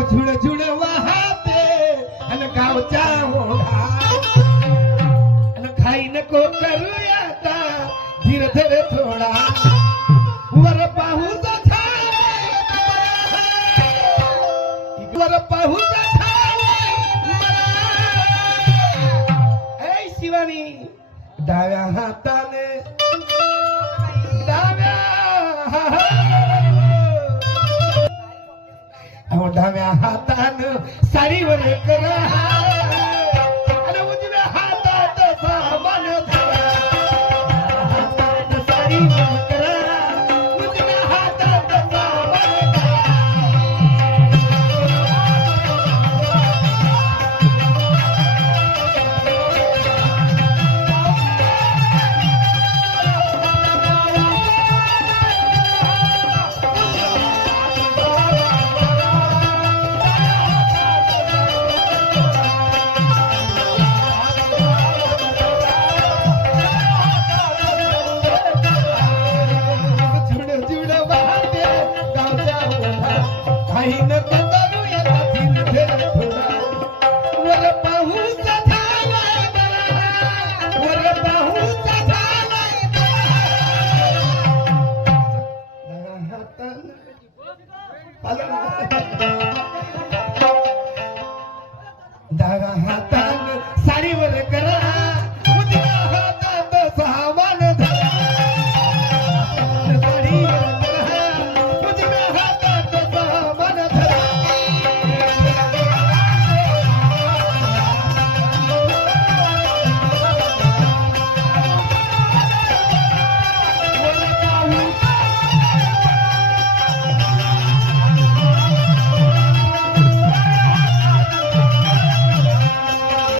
झुड झुड झुळ वाहते. अन गावच्या ओढा अन खाई नको करूया आता. धीर धर थोडा. वर पाहूच वर पाहूच शिवानी डाव्या हाताने. डाव्या अहो डाव्या हातानं साडीवर करा आणि उजव्या हातात सामान धरा. डाव्या हातानं डाव्या हातान पालन. डाव्या हातानं